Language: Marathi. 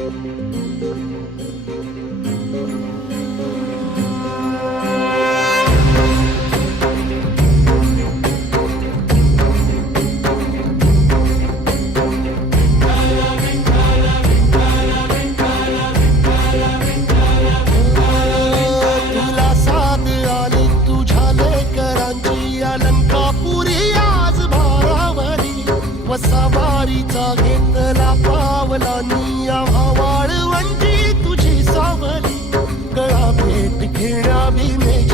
तुला साथ आली तुझ्या लेकरांची अलंकापुरी आज भारावली वसावारीचा घेतला पावलांनी आव्हा वाळवंटी तुझी सावली गळा भेट घेण्या भीमे